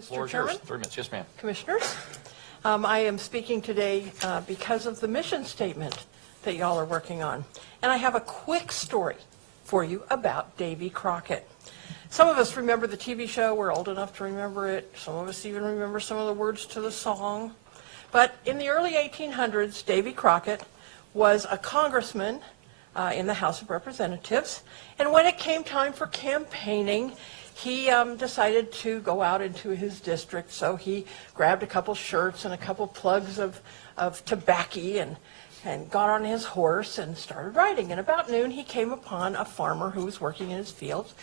Mr. Chairman, 3 minutes. Yes, ma'am. Commissioners, I am speaking today because of the mission statement that y'all are working on. And I have a quick story for you about Davy Crockett. Some of us remember the TV show. We're old enough to remember it. Some of us even remember some of the words to the song. But in the early 1800s, Davy Crockett was a congressman in the House of Representatives. And when it came time for campaigning, he decided to go out into his district. So he grabbed a couple shirts and a couple plugs of tobacco and got on his horse and started riding. And about noon, he came upon a farmer who was working in his fields.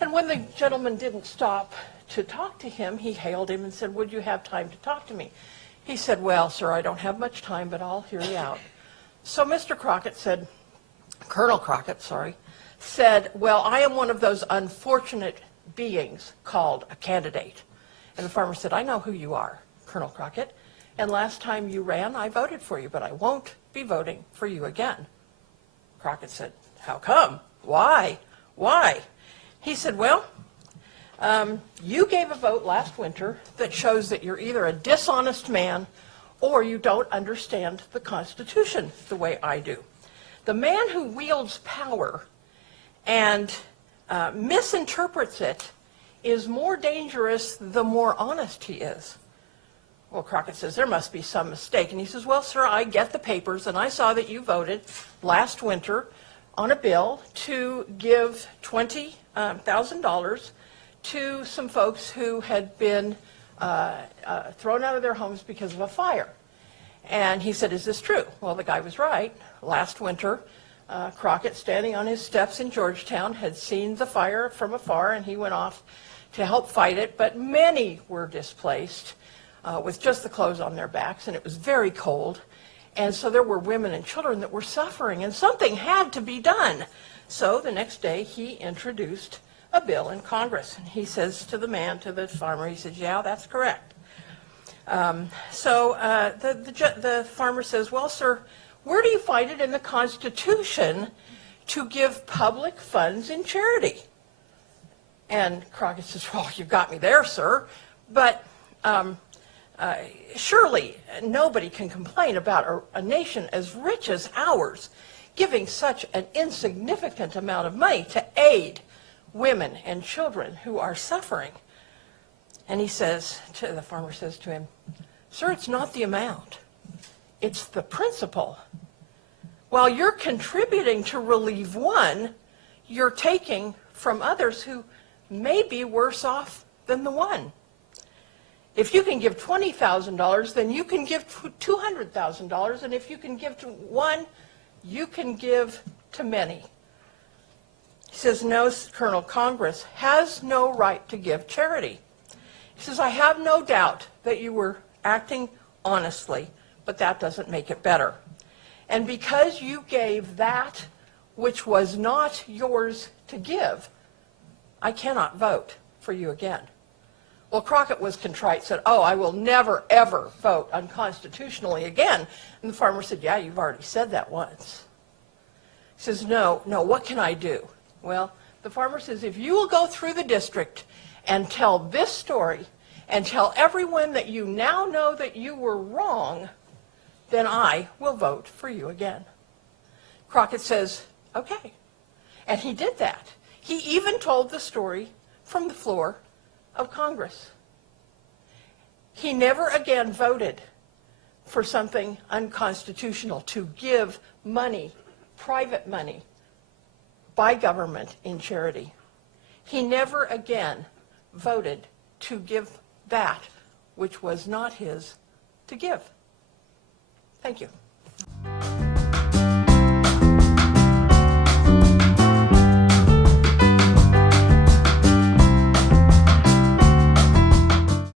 And when the gentleman didn't stop to talk to him, he hailed him and said, "Would you have time to talk to me?" He said, "Well, sir, I don't have much time, but I'll hear you out." So Mr. Crockett said, Colonel Crockett, said, "Well, I am one of those unfortunate beings called a candidate." And the farmer said, "I know who you are, Colonel Crockett, and last time you ran, I voted for you, but I won't be voting for you again." Crockett said, "How come? Why? Why?" He said, "Well, you gave a vote last winter that shows that you're either a dishonest man or you don't understand the Constitution the way I do. The man who wields power and misinterprets it is more dangerous the more honest he is." Well, Crockett says, "There must be some mistake." And he says, "Well, sir, I get the papers, and I saw that you voted last winter on a bill to give $20,000 to some folks who had been thrown out of their homes because of a fire." And he said, "Is this true?" Well, the guy was right. Last winter, Crockett, standing on his steps in Georgetown, had seen the fire from afar, and he went off to help fight it. But many were displaced with just the clothes on their backs, and it was very cold. And so there were women and children that were suffering, and something had to be done. So the next day, he introduced a bill in Congress. And he says to the farmer, he says, "Yeah, that's correct." The farmer says, "Well, sir, where do you find it in the Constitution to give public funds in charity?" And Crockett says, "Well, you got me there, sir. But surely nobody can complain about a nation as rich as ours giving such an insignificant amount of money to aid women and children who are suffering." And the farmer says to him, "Sir, it's not the amount. It's the principle. While you're contributing to relieve one, you're taking from others who may be worse off than the one. If you can give $20,000, then you can give $200,000, and if you can give to one, you can give to many." He says, "No, Colonel, Congress has no right to give charity." He says, "I have no doubt that you were acting honestly, but that doesn't make it better. And because you gave that which was not yours to give, I cannot vote for you again." Well, Crockett was contrite, said, "Oh, I will never, ever vote unconstitutionally again." And the farmer said, "Yeah, you've already said that once." He says, no, what can I do?" Well, the farmer says, "If you will go through the district and tell this story and tell everyone that you now know that you were wrong, then I will vote for you again." Crockett says, "Okay." And he did that. He even told the story from the floor of Congress. He never again voted for something unconstitutional, to give money, private money, by government in charity. He never again voted to give that which was not his to give. Thank you.